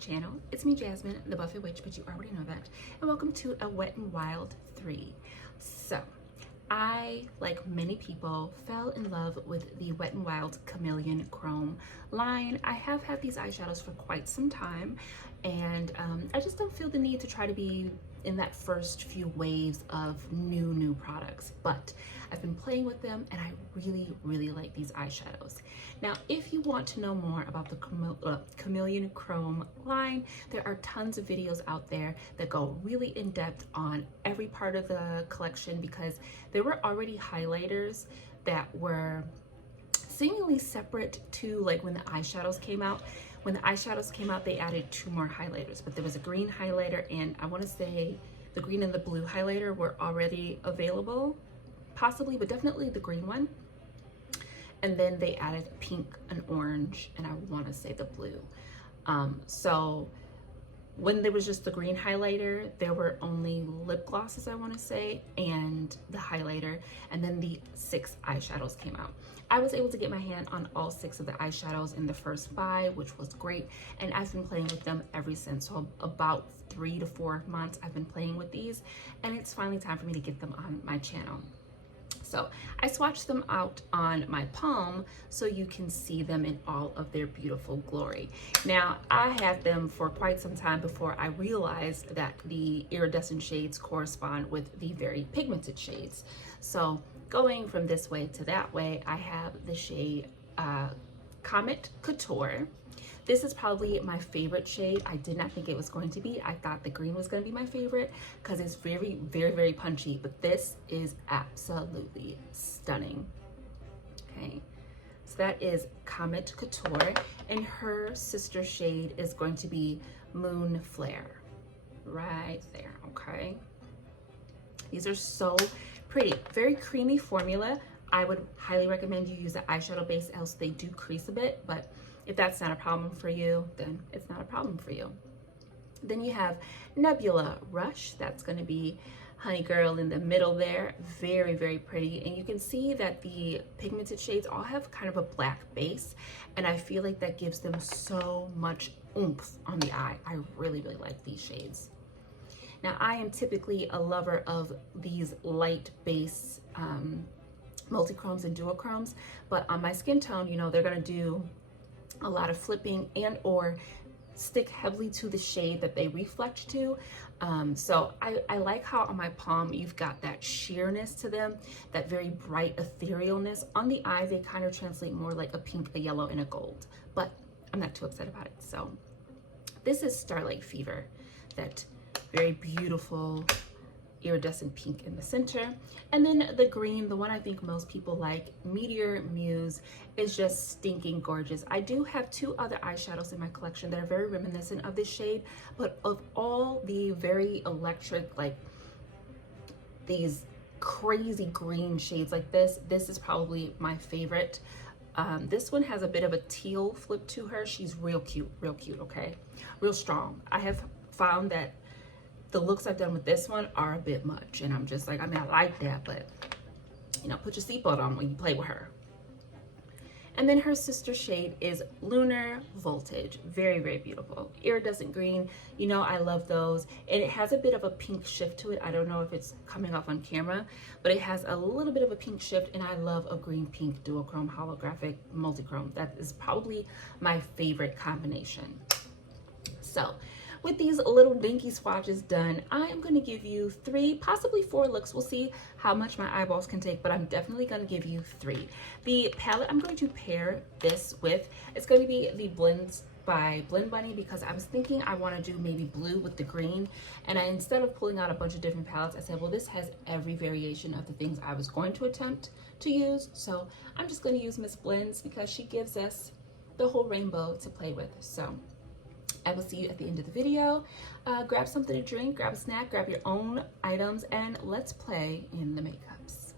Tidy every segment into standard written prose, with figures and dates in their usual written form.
channel. It's me, Jasmine, the Buffet Witch, but you already know that. And welcome to a Wet n Wild 3. So, I, like many people, fell in love with the Wet n Wild Cameleon Chrome line. I have had these eyeshadows for quite some time, and I just don't feel the need to try to be in that first few waves of new products, but I've been playing with them and I really like these eyeshadows. Now, if you want to know more about the Cameleon Chrome line, there are tons of videos out there that go really in depth on every part of the collection, because there were already highlighters that were seemingly separate to, like, when the eyeshadows came out. When the eyeshadows came out, they added 2 more highlighters, but there was a green highlighter, and I want to say the green and the blue highlighter were already available, possibly, but definitely the green one. And then they added pink and orange, and I want to say the blue. So when there was just the green highlighter, there were only lip glosses, I want to say, and the highlighter, and then the 6 eyeshadows came out. I was able to get my hand on all 6 of the eyeshadows in the first buy, which was great, and I've been playing with them ever since. So about 3 to 4 months I've been playing with these, and it's finally time for me to get them on my channel. So I swatched them out on my palm so you can see them in all of their beautiful glory. Now, I had them for quite some time before I realized that the iridescent shades correspond with the very pigmented shades. So going from this way to that way, I have the shade Comet Couture. This is probably my favorite shade. I did not think it was going to be. I thought the green was going to be my favorite because it's very punchy, but this is absolutely stunning. Okay, so that is Comet Couture, and her sister shade is going to be Moon Flare, right there. Okay, these are so pretty. Very creamy formula. I would highly recommend you use the eyeshadow base, else they do crease a bit, but if that's not a problem for you, then it's not a problem for you. Then you have Nebula Rush. That's going to be Honey Girl in the middle there. Very pretty. And you can see that the pigmented shades all have kind of a black base, and I feel like that gives them so much oomph on the eye. I really like these shades. Now, I am typically a lover of these light base multi-chromes and duochromes, but on my skin tone, you know, they're going to do a lot of flipping and or stick heavily to the shade that they reflect to. So I like how on my palm you've got that sheerness to them, that very bright etherealness. On the eye, they kind of translate more like a pink, a yellow, and a gold, but I'm not too upset about it. So this is Starlight Fever, that very beautiful iridescent pink in the center. And then the green, the one I think most people like, Meteor Muse, is just stinking gorgeous. I do have 2 other eyeshadows in my collection that are very reminiscent of this shade, but of all the very electric, like these crazy green shades like this is probably my favorite. This one has a bit of a teal flip to her. She's real cute, okay? Real strong. I have found that the looks I've done with this one are a bit much, and I'm just like, I mean, I like that, but you know, put your seatbelt on when you play with her. And then her sister shade is Lunar Voltage. Very beautiful. Iridescent green, you know, I love those. And it has a bit of a pink shift to it. I don't know if it's coming off on camera, but it has a little bit of a pink shift, and I love a green pink duochrome holographic multichrome. That is probably my favorite combination. So with these little dinky swatches done, I am going to give you 3, possibly 4 looks. We'll see how much my eyeballs can take, but I'm definitely going to give you 3. The palette I'm going to pair this with is going to be the Blends by Blend Bunny, because I was thinking I want to do maybe blue with the green, and instead of pulling out a bunch of different palettes, I said, well, this has every variation of the things I was going to attempt to use, so I'm just going to use Miss Blends because she gives us the whole rainbow to play with. So I will see you at the end of the video. Grab something to drink, grab a snack, grab your own items, and let's play in the makeups.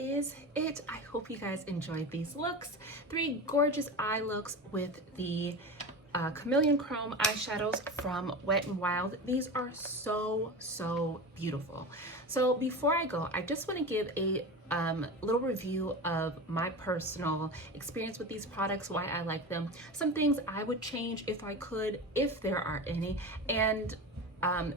is it. I hope you guys enjoyed these looks. 3 gorgeous eye looks with the Cameleon Chrome eyeshadows from Wet n Wild. These are so beautiful. So before I go, I just want to give a little review of my personal experience with these products, why I like them, some things I would change if I could, if there are any, and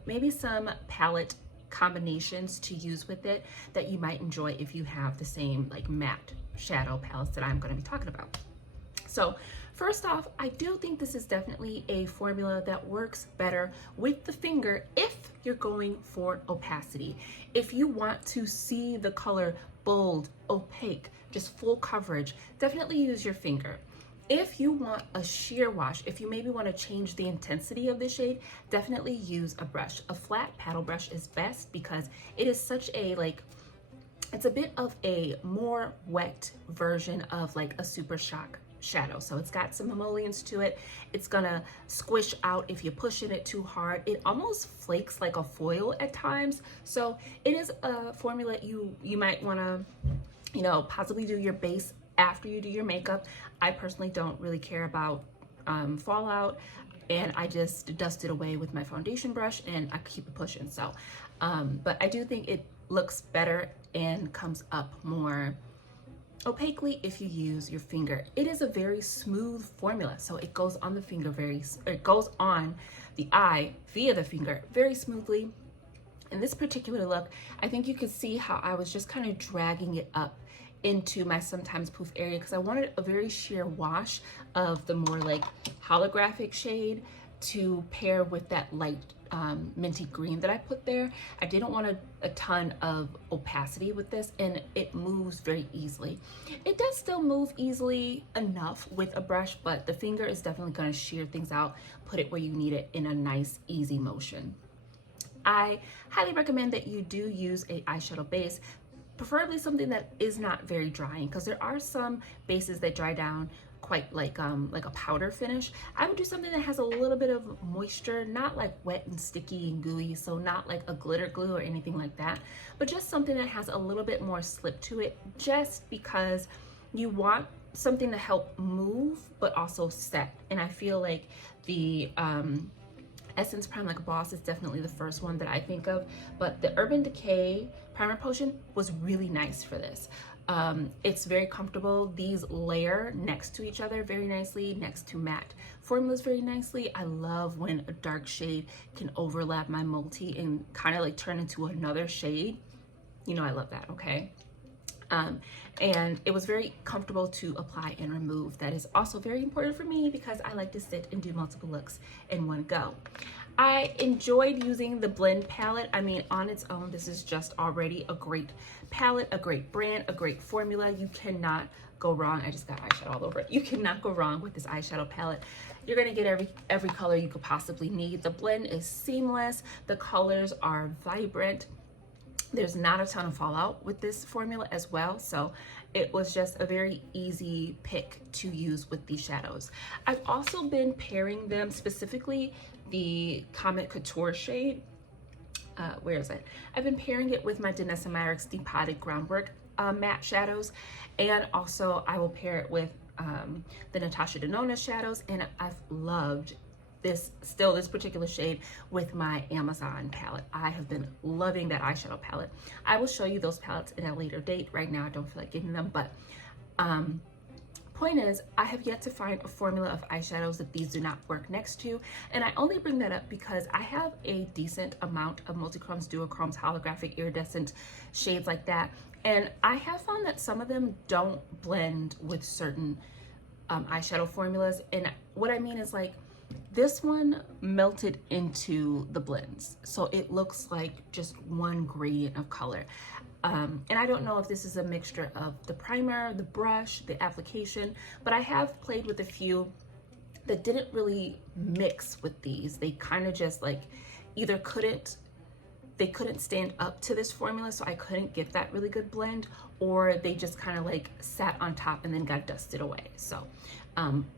maybe some palette combinations to use with it that you might enjoy if you have the same like matte shadow palettes that I'm going to be talking about. So first off, I do think this is definitely a formula that works better with the finger if you're going for opacity. If you want to see the color bold, opaque, just full coverage, definitely use your finger. If you want a sheer wash, if you maybe want to change the intensity of the shade, definitely use a brush. A flat paddle brush is best because it is such a it's a bit of a more wet version of like a Super Shock shadow. So it's got some emollients to it. It's gonna squish out if you're pushing it too hard. It almost flakes like a foil at times. So it is a formula you might wanna, possibly do your base after you do your makeup. I personally don't really care about fallout, and I just dust it away with my foundation brush and I keep it pushing. So, but I do think it looks better and comes up more opaquely if you use your finger. It is a very smooth formula, so it goes on the finger it goes on the eye via the finger very smoothly. In this particular look, I think you could see how I was just kind of dragging it up into my sometimes poof area because I wanted a very sheer wash of the more like holographic shade to pair with that light minty green that I put there. I didn't want a ton of opacity with this, and it moves very easily. It does still move easily enough with a brush, but the finger is definitely going to shear things out, put it where you need it in a nice easy motion. I highly recommend that you do use a eyeshadow base, preferably something that is not very drying, because there are some bases that dry down quite like a powder finish. I would do something that has a little bit of moisture, not like wet and sticky and gooey, so not like a glitter glue or anything like that, but just something that has a little bit more slip to it, just because you want something to help move but also set. And I feel like the Essence Prime Like a Boss is definitely the first one that I think of, but the Urban Decay Primer Potion was really nice for this. It's very comfortable. These layer next to each other very nicely, next to matte formulas very nicely. I love when a dark shade can overlap my multi and kind of like turn into another shade. I love that, okay? And it was very comfortable to apply and remove. That is also very important for me because I like to sit and do multiple looks in one go. I enjoyed using the blend palette. I mean, on its own, this is just already a great palette, a great brand, a great formula. You cannot go wrong. I just got eyeshadow all over it. You cannot go wrong with this eyeshadow palette. You're gonna get every color you could possibly need. The blend is seamless. The colors are vibrant. There's not a ton of fallout with this formula as well, so it was just a very easy pick to use with these shadows. I've also been pairing them, specifically the Comet Couture shade. Where is it? I've been pairing it with my Danessa Myricks Depotted Groundwork matte shadows, and also I will pair it with the Natasha Denona shadows, and I've loved this particular shade with my Amazon palette. I have been loving that eyeshadow palette. I will show you those palettes in a later date. Right now I don't feel like getting them, but point is, I have yet to find a formula of eyeshadows that these do not work next to, and I only bring that up because I have a decent amount of multichromes, duochromes, holographic, iridescent shades like that, and I have found that some of them don't blend with certain eyeshadow formulas. And what I mean is, like, this one melted into the blends, so it looks like just one gradient of color. And I don't know if this is a mixture of the primer, the brush, the application, but I have played with a few that didn't really mix with these. They kind of just like either couldn't stand up to this formula, so I couldn't get that really good blend, or they just kind of like sat on top and then got dusted away. So,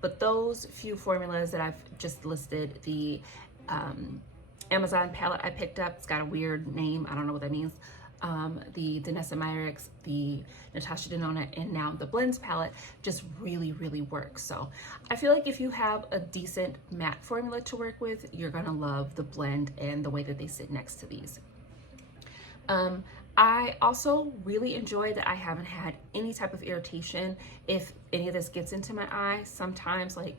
but those few formulas that I've just listed, the Amazon palette I picked up, it's got a weird name, I don't know what that means. the Danessa Myricks, the Natasha Denona, and now the Blends palette just really, really works. So I feel like if you have a decent matte formula to work with, you're gonna love the blend and the way that they sit next to these. I also really enjoy that I haven't had any type of irritation if any of this gets into my eye. Sometimes like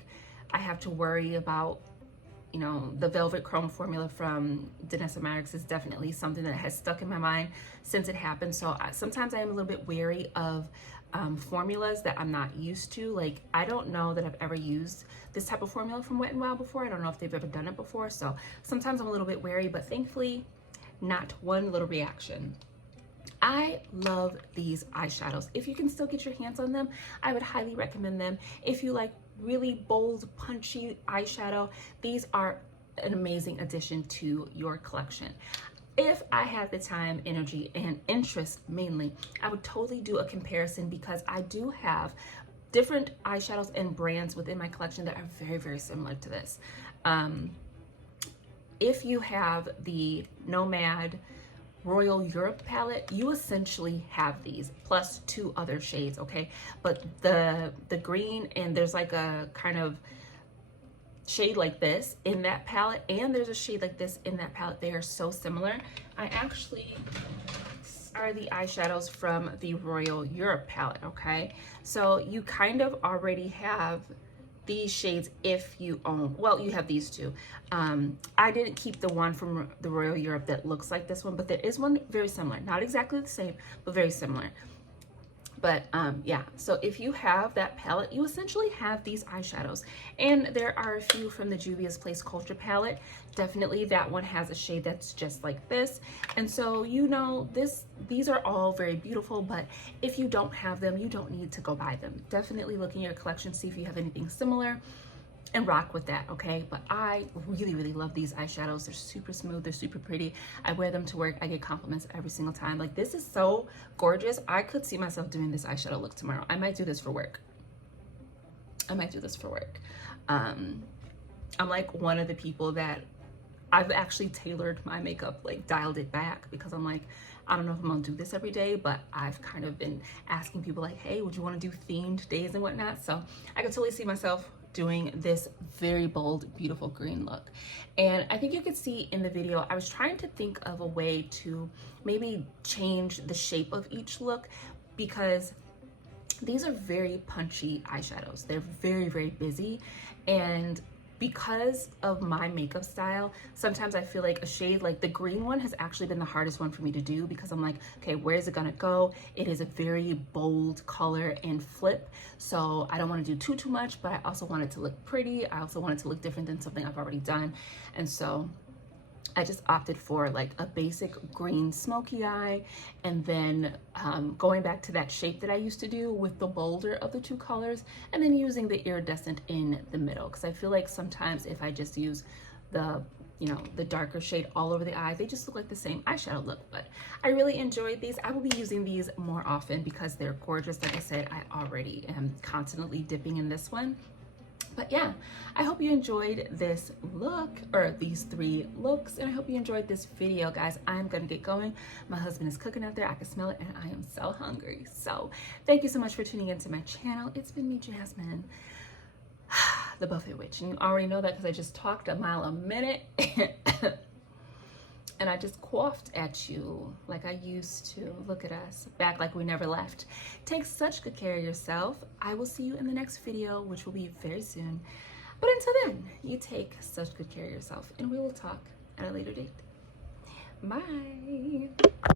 I have to worry about, you know, the Velvet Chrome formula from Danessa Myricks is definitely something that has stuck in my mind since it happened. So sometimes I am a little bit wary of formulas that I'm not used to. Like, I don't know that I've ever used this type of formula from Wet n Wild before. I don't know if they've ever done it before. So sometimes I'm a little bit wary, but thankfully not one little reaction. I love these eyeshadows. If you can still get your hands on them, I would highly recommend them. If you like really bold, punchy eyeshadow, these are an amazing addition to your collection. If I had the time, energy, and interest mainly, I would totally do a comparison because I do have different eyeshadows and brands within my collection that are very, very similar to this. If you have the Nomad Royal Europe palette, you essentially have these plus 2 other shades, okay? But the green, and there's like a kind of shade like this in that palette, and there's a shade like this in that palette. They are so similar. I actually are the eyeshadows from the Royal Europe palette, okay? So you kind of already have these shades if you own, well, you have these two. I didn't keep the one from the Royal Europe that looks like this one, but there is one very similar, not exactly the same, but very similar. But yeah, so if you have that palette, you essentially have these eyeshadows. And there are a few from the Juvia's Place Culture palette. Definitely that one has a shade that's just like this. And so, you know, these are all very beautiful, but if you don't have them, you don't need to go buy them. Definitely look in your collection, see if you have anything similar, and rock with that, okay? But I really, really love these eyeshadows. They're super smooth, they're super pretty. I wear them to work, I get compliments every single time. Like, this is so gorgeous. I could see myself doing this eyeshadow look tomorrow. I might do this for work. I might do this for work. I'm like one of the people that I've actually tailored my makeup, like dialed it back, because I'm like, I don't know if I'm gonna do this every day, but I've kind of been asking people like, hey, would you wanna do themed days and whatnot? So I can totally see myself doing this very bold, beautiful green look. And I think you could see in the video, I was trying to think of a way to maybe change the shape of each look, because these are very punchy eyeshadows. They're very, very busy. And because of my makeup style, sometimes I feel like a shade like the green one has actually been the hardest one for me to do, because I'm like, okay, where is it gonna go? It is a very bold color and flip. So I don't wanna do too much, but I also want it to look pretty. I also want it to look different than something I've already done. And so I just opted for like a basic green smoky eye, and then going back to that shape that I used to do with the bolder of the two colors, and then using the iridescent in the middle, because I feel like sometimes if I just use the, you know, the darker shade all over the eye, they just look like the same eyeshadow look. But I really enjoyed these. I will be using these more often because they're gorgeous. Like I said, I already am constantly dipping in this one. But yeah, I hope you enjoyed this look, or these 3 looks, and I hope you enjoyed this video, guys. I'm gonna get going. My husband is cooking out there. I can smell it, and I am so hungry. So thank you so much for tuning into my channel. It's been me, Jasmine, the Buffet Witch. And you already know that because I just talked a mile a minute. And I just coughed at you like I used to. Look at us, back like we never left. Take such good care of yourself. I will see you in the next video, which will be very soon. But until then, you take such good care of yourself, and we will talk at a later date. Bye.